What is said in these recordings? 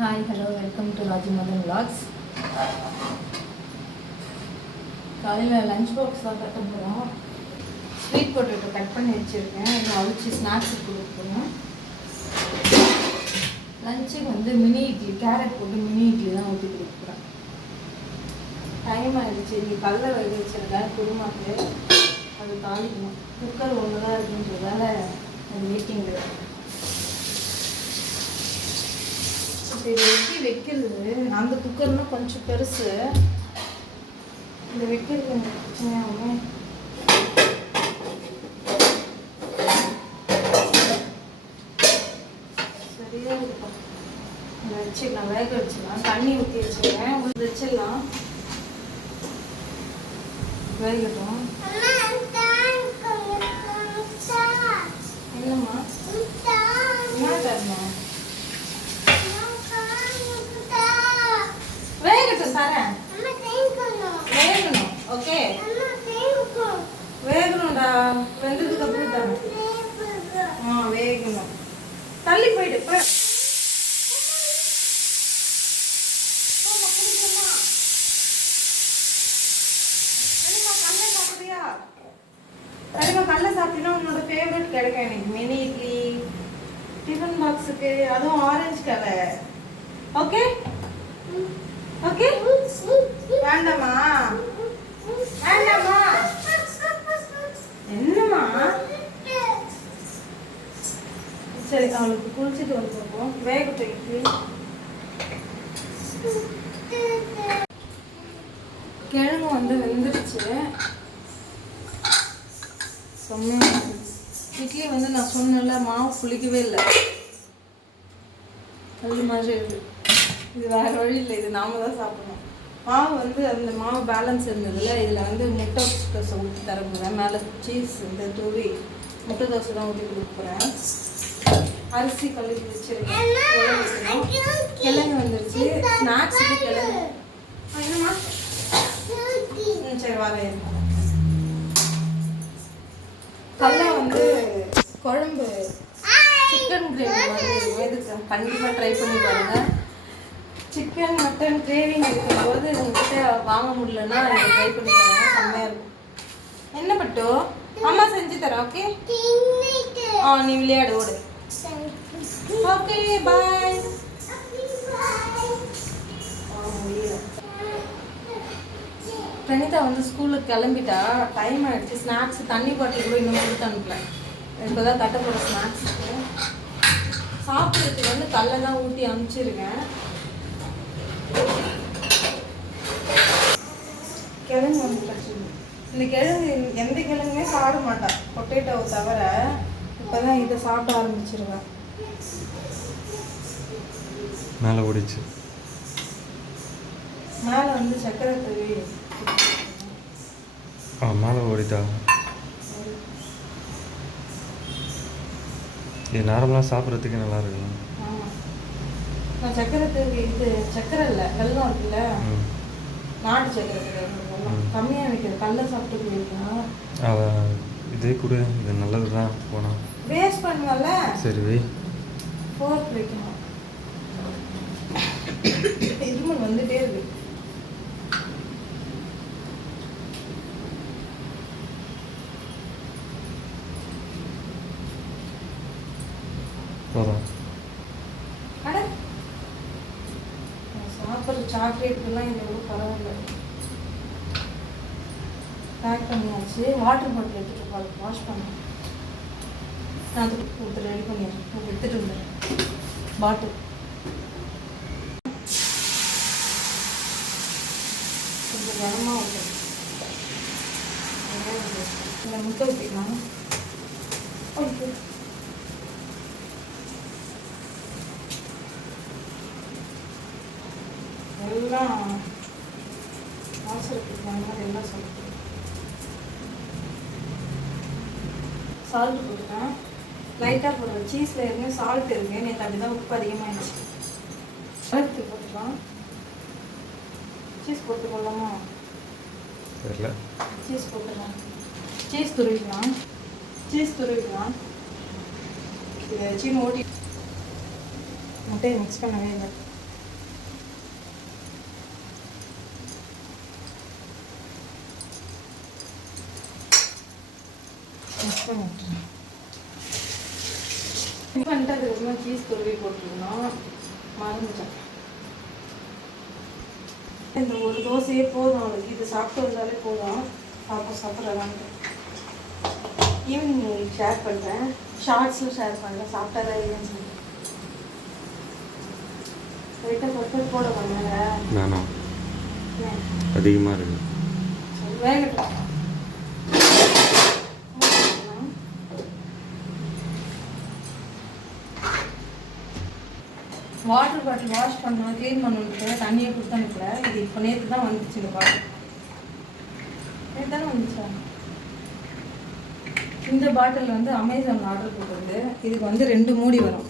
Hi hello welcome to Raji Madan vlogs. காலையில் lunch box தான் கட்ட போகிறோம். ஸ்வீட் பொட்டேட்டோ கட் பண்ணி வச்சுருக்கேன். இதை அவிச்சு ஸ்நாக்ஸுக்கு கொடுக்குறோம். லஞ்சுக்கு வந்து மினி இட்லி, கேரட் போட்டு மினி இட்லி தான் ஊற்றி கொடுக்குறேன். டைம் ஆகிடுச்சு. இங்கே கடலை வேக வச்சுருக்கேன் குருமாக்கு. அது தாளிக்கணும். குக்கர் ஒன்று தான் இருக்குன்றதால அது வெயிட்டிங் இருக்குது. இப்போ இதை வெட்டி வைக்கிறது, அந்த குக்கர்னா கொஞ்சம் பெருசு. இதை வைக்கிறது கொஞ்சம் பிரச்சனையாகும். சரியா இருக்கும். இதை வச்சிடலாம், வேக வச்சிடலாம். தண்ணி ஊற்றி வச்சுருக்கேன். உங்களுக்கு வச்சிடலாம், வேகட்டும். என்னம்மா என்ன தரணும்? வேகட்டும், தரேன். வேகணும். ஓகே, வேகணும்டா. வெந்ததுக்கு அப்புறம் தரேன். வேகணும். தள்ளி போயிடு. கடலை சாப்பிட்டீங்கன்னா உன்னோட ஃபேவரட் கிடைக்கும் எனக்கு. மினி இட்லி டிஃபன் பாக்ஸுக்கு, அதுவும் ஆரஞ்சு கலர். Okay okay. வேண்டாமா வேண்டாமா? என்னம்மா? சரி, அவளுக்கு குளிச்சுட்டு வந்து பார்ப்போம். வேகட்டும் இட்லி. கிழங்கு வந்து வெந்துடுச்சு. இட்லி வந்து நான் சொன்னல, மாவு புளிக்கவே இல்லை. அது மாதிரி இருக்குது. இது வேறு வழி இல்லை, இது நாம தான் சாப்பிடணும். மாவு வந்து அந்த மாவு பேலன்ஸ் இருந்ததில்ல, இதில் வந்து முட்டை தோசை ஊற்றி தர போகிறேன். மேலே சீஸ் இந்த தூவி முட்டை தோசை தான் ஊற்றி கொடுக்க போகிறேன். அரிசி கழுவி வச்சுருக்கேன். கிழங்கு வந்துருச்சு. ஸ்நாக்ஸுக்கு கிழங்கு. என்னம்மா? சரி, வரேன். கடலை வந்து குழம்பு சிக்கன் கிரேவி மாதிரி எதுக்கு கண்டிப்பாக ட்ரை பண்ணி பாருங்கள். சிக்கன் மட்டன் கிரேவிங் இருக்கும்போது உங்ககிட்ட வாங்க முடியலன்னா இதை ட்ரை பண்ணி பாருங்க, செம்மையாக இருக்கும். என்ன பட்டு அம்மா செஞ்சு தரேன். ஓகே, நீ விளையாடு, ஓடு. ஓகே, பாய். பிரணிதா வந்து ஸ்கூலுக்கு கிளம்பிட்டா. டைம் ஆகிடுச்சு. ஸ்நாக்ஸ் தண்ணி பாட்டில் கூட இன்னும் கொடுத்து அனுப்பல. இப்போ தான் கட்ட போகிற ஸ்நாக்ஸுக்கு. சாப்பிட்றதுக்கு வந்து கடலெல்லாம் ஊற்றி அனுப்பிச்சிருக்கேன். கிழங்கு வந்து பிரச்சனை. இந்த கிழங்கு எந்த கிழங்குமே சாப்பிட மாட்டான், பொட்டேட்டோவை தவிர. இப்போ தான் இதை சாப்பிட ஆரம்பிச்சிருவேன். மேலே ஓடிச்சு. மேலே வந்து சக்கரை தூவி மேலே ஓடிட்டா. இது நார்மலாக சாப்பிட்றதுக்கு நல்லா இருக்கும். ஆமாம், நான் சக்கரை தூவி. இது சக்கரை இல்லை, வெல்லம் இருக்குல்ல, நாட்டு சக்கரை வெல்லம் கம்மியாக வைக்கிறது. கடலை சாப்பிட்டு போயிருக்கேன். இதே கூட இது நல்லது தான். போனால் வேஸ்ட் பண்ணுவல. சரி, வை. ஃபோர்க் வைக்கணும். இருமல் வந்துட்டே இருக்கு. போதும். அட, சாப்பிட்ற சாக்லேட்டுலாம் இது எவ்வளோ பரவாயில்ல. பேக் பண்ணியாச்சு. வாட்டர் பாட்டில் எடுத்துகிட்டு வாஷ் பண்ணேன். நான் அது கொடுத்து ரெடி பண்ணிடுறேன். எடுத்துகிட்டு வந்துடுறேன் பாட்டில். கொஞ்சம் கனமாக ஊற்றணும். இந்த முட்டை ஊற்றிக்கலாம். ஓகே, எல்லாம் அவசரத்துக்கு மாதிரி எல்லாம் சாப்பிட்டு சால்ட்டு போட்டுட்டேன். லைட்டாக போடுறேன். சீஸில் ஏற்கனவே சால்ட் இருக்குது. நேற்று அப்படி தான் உப்பு அதிகமாகிடுச்சு. வறுத்து போட்டுக்கலாம். சீஸ் போட்டு கொள்ளலாமா? தெரியல. சீஸ் போட்டுக்கலாம். சீஸ் துருவிக்கலாம். இதை வச்சு ஓட்டி முட்டையை மிக்ஸ் பண்ணவே இல்லை. மிக்ஸ் பண்ணிட்டுறேன். பண்ணிட்டு அதுக்கப்புறமா சீஸ் துருவி போட்டுருந்தோம், மறந்துட்டேன். இந்த ஒரு தோசையே போதும் அவளுக்கு, இது சாப்பிட்டு வந்தாலே போதும். சாப்பிட்றதான்ட்டு ஈவினிங் ஷேர் பண்ணுறேன், ஷார்ட்ஸில் ஷேர் பண்ணுறேன். சாப்பிட்டாதான் இல்லைன்னு சொல்லி லைட்டாக பப்பர் போட பண்ணல. நானா அதிகமாக இருக்கு. வேகட்டும். வாட்டர் பாட்டில் வாஷ் பண்ணணும், க்ளீன் பண்ணணுன்னு தண்ணியை கொடுத்து அனுப்பல. இது இப்போ நேற்று தான் வந்துச்சு. இந்த பாட்டில் நேற்று தானே வந்துச்சா? இந்த பாட்டில் வந்து அமேசான் ஆர்டர் போட்டது. இதுக்கு வந்து 2 மூடி வரும்,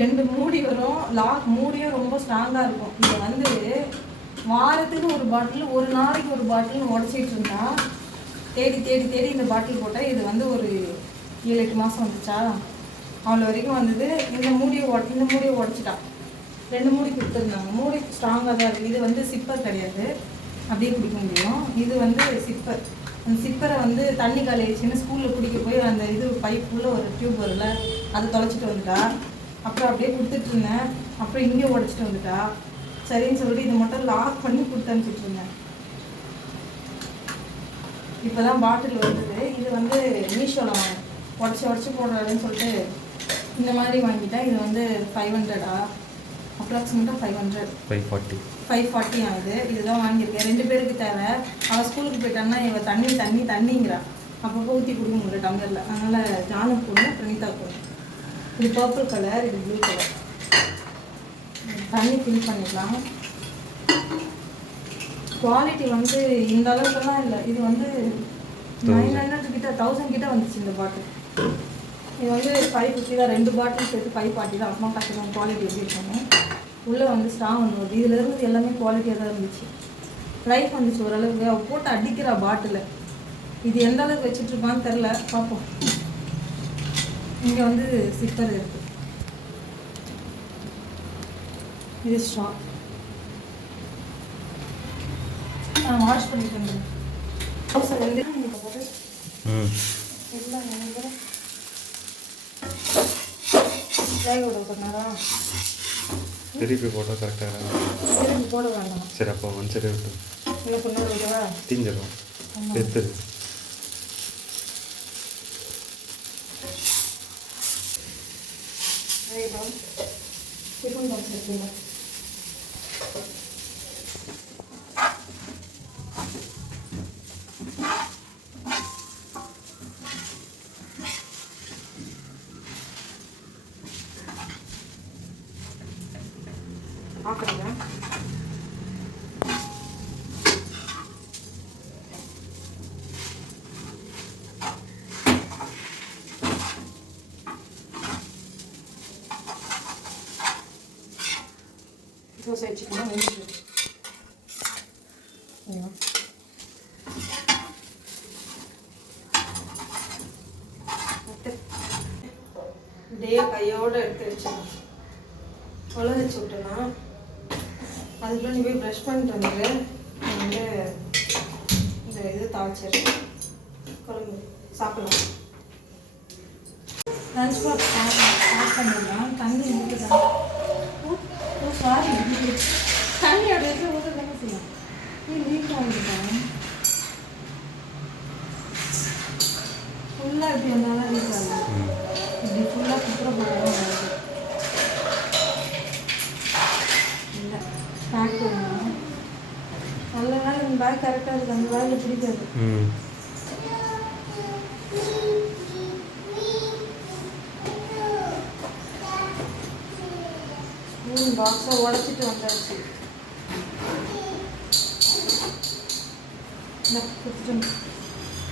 2 மூடி வரும். லாக் மூடியும் ரொம்ப ஸ்ட்ராங்காக இருக்கும். இதை வந்து வாரத்துக்கு ஒரு பாட்டில், ஒரு நாளைக்கு ஒரு பாட்டில்னு உடச்சிட்டு இருந்தா, தேடி தேடி தேடி இந்த பாட்டில் போட்டால் இது வந்து ஒரு 7-8 மாதம் வந்துச்சா. அவ்வளோ வரைக்கும் வந்தது. இந்த மூடியை உடச்சிட்டான். 2 மூடி கொடுத்துருந்தாங்க. மூடி ஸ்ட்ராங்காக தான் இருக்குது. இது வந்து சிப்பர் கிடையாது, அப்படியே குடிக்க முடியும். இது வந்து சிப்பர். அந்த சிப்பரை வந்து தண்ணி காலியாச்சுன்னு ஸ்கூலில் குடிக்க போய் அந்த இது பைப்புள்ள ஒரு டியூப் வரும்ல, அதை தொலைச்சிட்டு வந்துட்டா. அப்புறம் அப்படியே கொடுத்துட்டு இருந்தேன். அப்புறம் இங்கே உடச்சிட்டு வந்துட்டா. சரின்னு சொல்லிட்டு இதை மட்டும் லாக் பண்ணி கொடுத்து அனுப்பிச்சிட்டு இருந்தேன். இப்போ தான் பாட்டில் வந்தது. இது வந்து மீஷோவில் வாங்க, உடச்சி போடுறாருன்னு சொல்லிட்டு இந்த மாதிரி வாங்கிட்டேன். இது வந்து 500 அப்ராக்சிமேட்டாக 540 ஆகுது. இதுதான் வாங்கியிருக்கேன். 2 பேருக்கு தேவை. அவள் ஸ்கூலுக்கு போயிட்டான்னா இவள் தண்ணிங்கிறா. அப்பப்போ ஊற்றி கொடுக்க முடியல டம்ளரில். அதனால் ஜானுக்கு போடணும், பிரணீதா போடணும். இது பர்பிள் கலர், இது ப்ளூ கலர். தண்ணி ஃபில் பண்ணிக்கலாம். குவாலிட்டி வந்து இந்த அளவுக்குலாம் இல்லை. இது வந்து 900 கிட்ட 1000 கிட்ட வந்துச்சு இந்த பாட்டில். இது வந்து 550 தான். 2 பாட்டில் சேர்த்து 540 தான். அம்மா பார்த்துக்கலாம் குவாலிட்டி எப்படி இருக்கணும். உள்ளே வந்து ஸ்ட்ராங் வந்துடும். இதில் இருந்து எல்லாமே குவாலிட்டியாக தான் இருந்துச்சு. லைஃப் வந்துச்சு ஓரளவுக்கு. அவள் போட்டு அடிக்கிறா பாட்டில். இது எந்த அளவுக்கு வச்சுட்ருப்பான்னு தெரில, பார்ப்போம். இங்கே வந்து சிப்பர் இருக்குது. இது ஸ்ட்ராங். நான் வாஷ் பண்ணிட்டு இருந்தேன். எல்லாம் வேக விட பண்ணாரா? திருப்பி போட்டால் கரெக்டாக திருப்பி போட வேண்டாம். சரி, அப்போ சரி விட்டு என்ன பண்ண விடவா? தீஞ்சிடும், எடுத்துரு. டிஃபன் பாக்ஸ் இருக்குங்க. பார்க்குறேங்க. தோசை வச்சுக்கலாம். டே கையோடு எடுத்து வச்சுக்கலாம். உலக வச்சு விட்டேன்னா அதுக்குள்ள நீ போய் ப்ரஷ் பண்ணிட்டு வந்துடு. வந்து இந்த இது தாளிச்சிருக்கேன். குழம்பு சாப்பிடலாம். லஞ்ச் பாக்ஸ் ஸ்டார்ட் பண்ணிடலாம். தண்ணி ஊற்றுதான். ஓ சாரி, தண்ணி அப்படி வச்சு ஊற்ற தானே செய்யலாம். நீ லீக் ஆகிட்டான். ஃபுல்லாக இப்படி வந்தாலும் லீக் ஆகும். இப்படி ஃபுல்லாக குப்புற போட்டாலும் வருது. இல்லை பேக் பண்ணணும். நல்ல நாள் இந்த பேக் கரெக்டாக இருக்குது. அந்த பேக்கில் பிடிக்காது. பாக்ஸை உடச்சிட்டு வந்தாச்சு.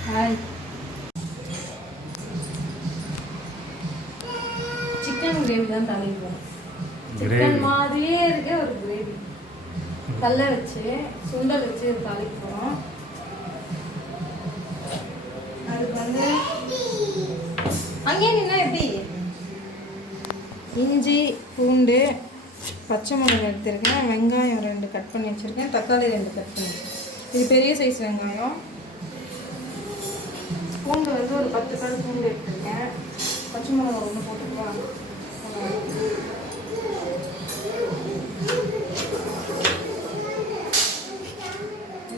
ஹாய். சிக்கன் கிரேவி தான் தாளிப்போம். சிக்கன் மாதிரியே இருக்க ஒரு கிரேவி. கடலை வச்சு சுண்டல் வச்சு தாளிப்போம். அதுக்கு வந்து அங்கேயே நின்னா எப்படி? இஞ்சி, பூண்டு, பச்சை மிளகாய் எடுத்துருக்கேன். வெங்காயம் 2 கட் பண்ணி வச்சுருக்கேன். தக்காளி 2 கட் பண்ணி வச்சுருக்கேன். இது பெரிய சைஸ் வெங்காயம். பூண்டு வந்து ஒரு 10 பல் பூண்டு எடுத்துருக்கேன். பச்சை மிளகா ஒன்று போட்டுக்கலாம்.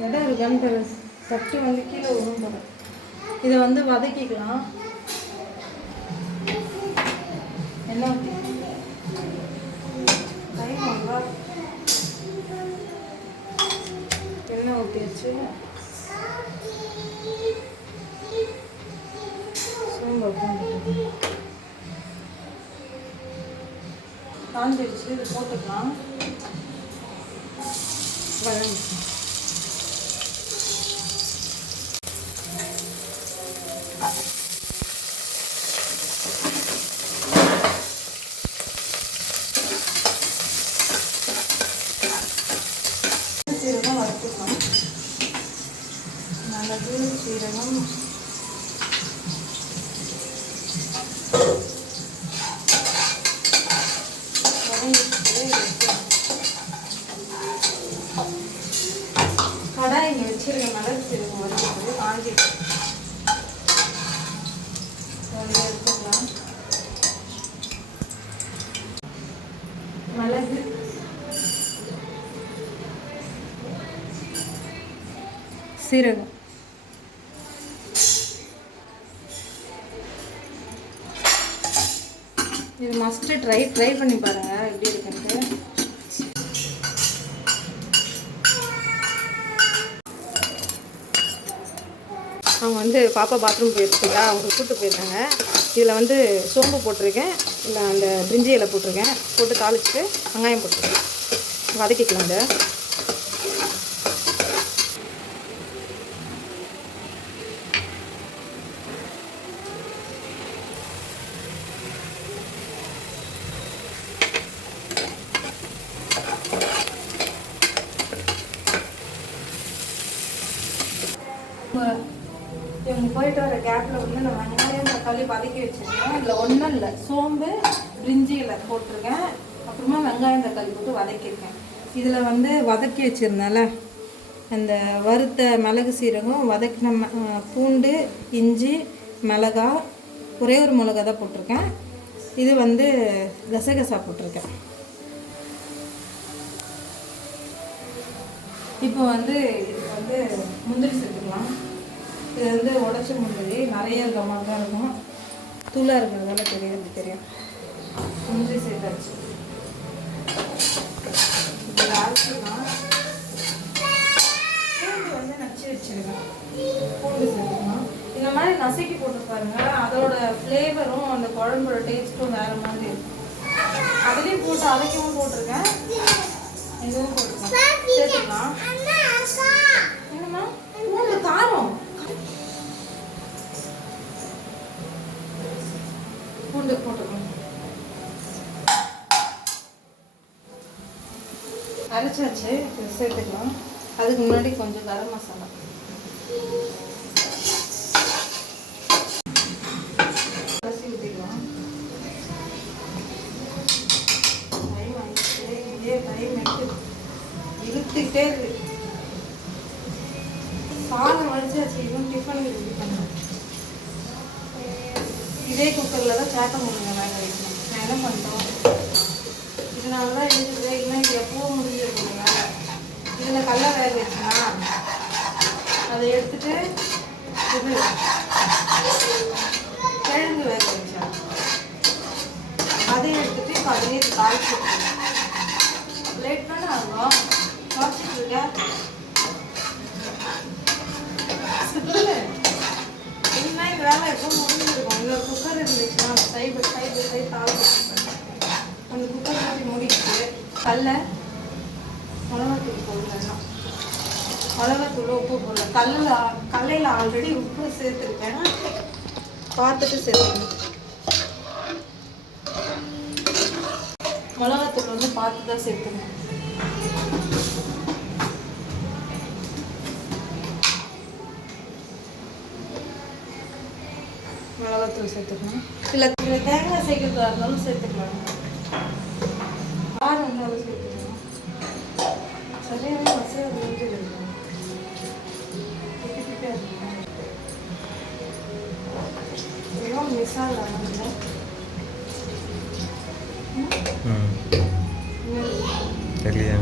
இடம் இருக்கான்னு தெரியல, சட்டு வந்து கீழே விழும் போல. இதை வந்து வதக்கிக்கலாம். என்ன டைம் ஆகுதா? எண்ணெய் ஊற்றியாச்சு. சோம்பு காஞ்சிடுச்சு, இது போட்டுக்கலாம். வதங்க சீரகம் வறுத்துக்கலாம். மிளகு சீரகம் கடாய் இங்கே வச்சிருக்க மிளகு சீரகம் வறுத்துட்டு காஞ்சிட்டு எடுத்துக்கலாம். மிளகு சீரகம் இது மஸ்ட்டு ட்ரை பண்ணி பாருங்கள் எப்படி இருக்குன்ட்டு. அவங்க வந்து பாப்பா பாத்ரூம் போயிருக்கா, அவங்க கூப்பிட்டு போயிருக்காங்க. இதில் வந்து சோம்பு போட்டிருக்கேன், இல்லை அந்த பிரிஞ்சி இலை போட்டிருக்கேன். போட்டு தாளிச்சுட்டு வெங்காயம் போட்டிருக்கேன். வதக்கிக்கலாம். இந்த இவங்க போயிட்டு வர கேப்பில் வந்து நான் வெங்காயம் தக்காளி வதக்கி வச்சுருக்கேன். இதில் ஒன்றும் இல்லை, சோம்பு பிரிஞ்சி இலை போட்டிருக்கேன். அப்புறமா வெங்காயம் தக்காளி போட்டு வதக்கியிருக்கேன். இதில் வந்து வதக்கி வச்சுருந்தால அந்த வறுத்த மிளகு சீரகம், வதக்கின பூண்டு, இஞ்சி, மிளகா, ஒரே ஒரு மிளகா தான் போட்டிருக்கேன். இது வந்து கசகசா போட்டிருக்கேன். இப்போ வந்து இதுக்கு வந்து முந்திரி சேர்த்துக்கலாம். இது வந்து உடச்ச முந்திரி நிறைய இருக்க மாதிரி தான் இருக்கும். தூளாக இருக்கிறதால தெரியும். முந்திரி சேர்த்தாச்சு. இது அரைச்சிக்கலாம். பூண்டு வந்து நச்சு வச்சுருக்கேன். பூண்டு சேர்த்துக்கலாம். இந்த மாதிரி நசுக்கி போட்டு பாருங்க, அதோட ஃப்ளேவரும் அந்த குழம்போட டேஸ்ட்டும் வேறு மாதிரி இருக்கும். அதுலேயும் போட்டு அரைக்கவும் போட்டிருக்கேன், இதுவும் போட்டுருக்கேன். சேர்த்துக்கலாம். என்னம்மா பூண்டு காரம், பூண்டு போட்டுக்கணும். அரைச்சாச்சு, சேர்த்துக்கலாம். அதுக்கு முன்னாடி கொஞ்சம் கரம் மசாலா, அரிசி ஊற்றிக்கலாம். டைம் ஆகிடுச்சு, இதே டைம் இழுத்துக்கிட்டே இருக்கு. சாதம் வடிச்சாச்சு, இதுவும் டிஃபன் ரெடி பண்ணுறேன். இதே குக்கரில் தான் சேட்டை முடிஞ்ச வேக வைக்கணும். நான் என்ன பண்ணுறோம், இதனால தான் எழுதுறது. இல்லைன்னா இது எப்பவும் முடிஞ்சிருக்குங்க வேலை. இதில் கடலை வேக வச்சுனா அதை எடுத்துட்டு இது கிழங்கு வேக வச்சேன், அதை எடுத்துட்டு இப்போ அதே தாளிச்சு லேட் தானே ஆகும். குறைச்சிட்டு இருக்கேன். இன்னும் இந்த வேலை எப்பவும் முடிஞ்சிருக்கும். இன்னொரு குக்கர் இருந்துச்சுன்னா சைடு தாளிச்சு அந்த குக்கர் ஊற்றி மூடிக்கிட்டு கடலை மிளகாத்தூள் போடலாம். மிளகாத்தூள் உப்பு போடலாம். கடலையில் ஆல்ரெடி உப்பு சேர்த்துருக்கேன், பார்த்துட்டு சேர்த்துக்கணும். மிளகாத்தூள் வந்து பார்த்து தான் சேர்த்துக்கணும். மிளகாத்தூள் சேர்த்துக்கணும். இல்லை தேங்காய் சேர்க்கிறதா இருந்தாலும் சேர்த்துக்கலாம். காரம் இருந்தாலும் சேர்த்துக்கலாம். சரியாகவே மசாலா முடிஞ்சு இருக்கும். தெரியலையா?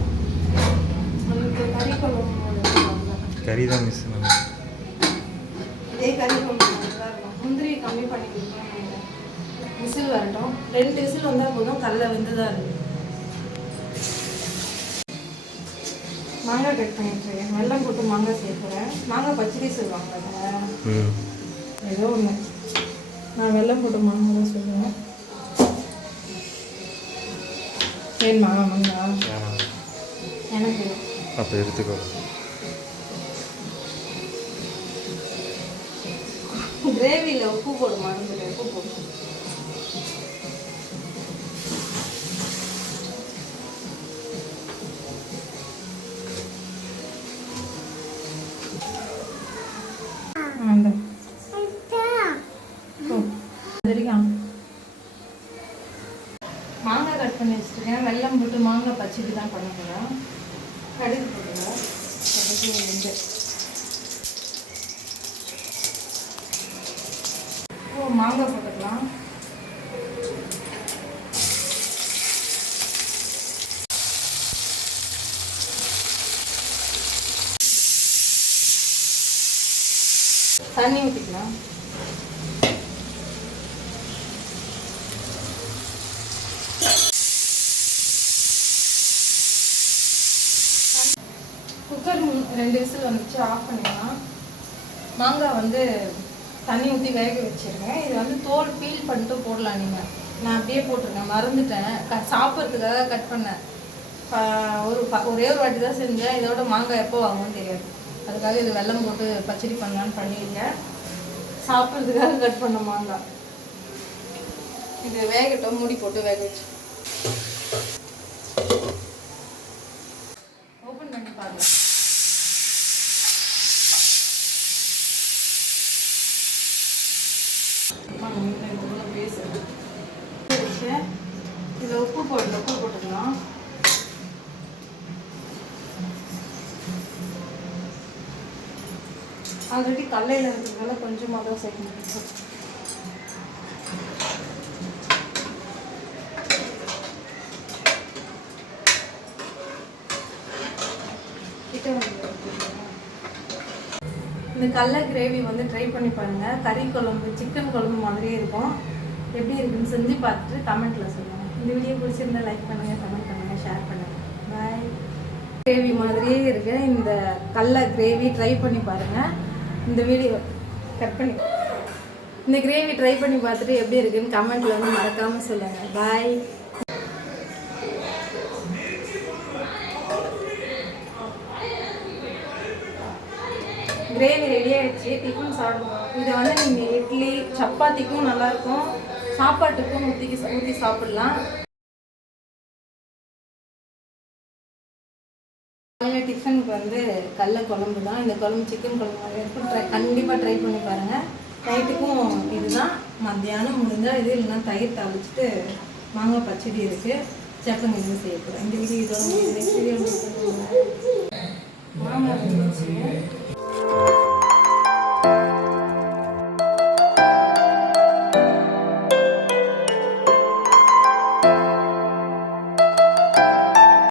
உங்களுக்கு கறி குழம்பு கறி தான் மிஸ் நம்ம. இதே கறி குழம்பு நல்லா இருக்கும். முந்திரி கம்மி பண்ணி கொடுக்கணும். விசில் வரட்டும். 2 விசில் வந்தால் போதும். கடலை வெந்து தான் இருக்கு. மாங்காய் கட் பண்ணிட்டுருக்கேன். வெல்லம் போட்டு மாங்காய் சேர்க்குறேன். மாங்காய் பச்சடி சொல்லுவாங்க அதை. ஏதோ ஒன்று. நான் வெல்லம் போட்டு மாங்காய் தான் சொல்லுவேன். வேணுமா மாங்காய்? எனக்கு அப்போ எடுத்துக்கோ. கிரேவியில் உப்பு போடு மறந்துட்டு. உப்பு போடு. மாங்காய் கட் பண்ணி வச்சுருக்கேன். வெல்லம் போட்டு மாங்காய் பச்சடி தான் பண்ண போகிறேன். கடுகு போட்டுங்க. கடுகு வந்து மாங்காய் போட்டுக்கலாம். தண்ணி ஊற்றிக்கலாம். குக்கர் 2 விசில் வந்துச்சு. ஆஃப் பண்ணிடலாம். மாங்காய் வந்து தண்ணி ஊற்றி வேக வச்சுருங்க. இது வந்து தோல் பீல் பண்ணிட்டு போடலாம். நீங்கள் நான் அப்படியே போட்டிருக்கேன், மறந்துட்டேன். சாப்பிட்றதுக்காக கட் பண்ணேன். ஒரே ஒரு வாட்டி தான் செஞ்சேன். இதோட மாங்காய் எப்போ வாங்கும்னு தெரியாது. அதுக்காக இது வெல்லம் போட்டு பச்சடி பண்ணலான்னு பண்ணியிருக்கேன். சாப்பிட்றதுக்காக கட் பண்ண மாங்காய். இது வேகட்டும். மூடி போட்டு வேக வச்சு ஓப்பன் பண்ணி பாருங்க. இதில் உப்பு போட்டுக்கலாம். ஆல்ரெடி கடலையில் இருக்கிறதுனால கொஞ்சமாக தான் சேர்க்கணும். இந்த கடலை கிரேவி வந்து ட்ரை பண்ணி பாருங்கள். கறி குழம்பு, சிக்கன் குழம்பு மாதிரியே இருக்கும். எப்படி இருக்குன்னு செஞ்சு பார்த்துட்டு கமெண்ட்டில் சொல்லுங்கள். இந்த வீடியோ பிடிச்சிருந்தா லைக் பண்ணுங்கள், கமெண்ட் பண்ணுங்கள், ஷேர் பண்ணுங்கள். பாய். கிரேவி மாதிரியே இருக்கு. இந்த கடலை கிரேவி ட்ரை பண்ணி பாருங்கள். இந்த வீடியோ கட் பண்ணி இந்த கிரேவி ட்ரை பண்ணி பார்த்துட்டு எப்படி இருக்குன்னு கமெண்ட்டில் வந்து மறக்காமல் சொல்லுங்கள். பாய். கிரேவி ரெடி ஆகிடுச்சு. டிஃபன் சாப்பிடுவோம். இதை வந்து நீங்கள் இட்லி சப்பாத்திக்கும் நல்லாயிருக்கும், சாப்பாட்டுக்கும் ஊற்றி சாப்பிட்லாம். காலையில் டிஃபனுக்கு வந்து கடல குழம்பு தான். இந்த குழம்பு சிக்கன் குழம்பு மாதிரி இருக்கும். கண்டிப்பாக ட்ரை பண்ணி பாருங்கள். நைட்டுக்கும் இதுதான். மத்தியானம் முடிஞ்சால் இது இல்லைன்னா தயிர் தாளிச்சிட்டு மாங்காய் பச்சடி இருக்குது. சப்பங்க இது செய்ய போகிறேன். இந்த வீடியோ இதோட நெக்ஸ்ட் வீடியோ மாங்காய் இருந்துச்சு.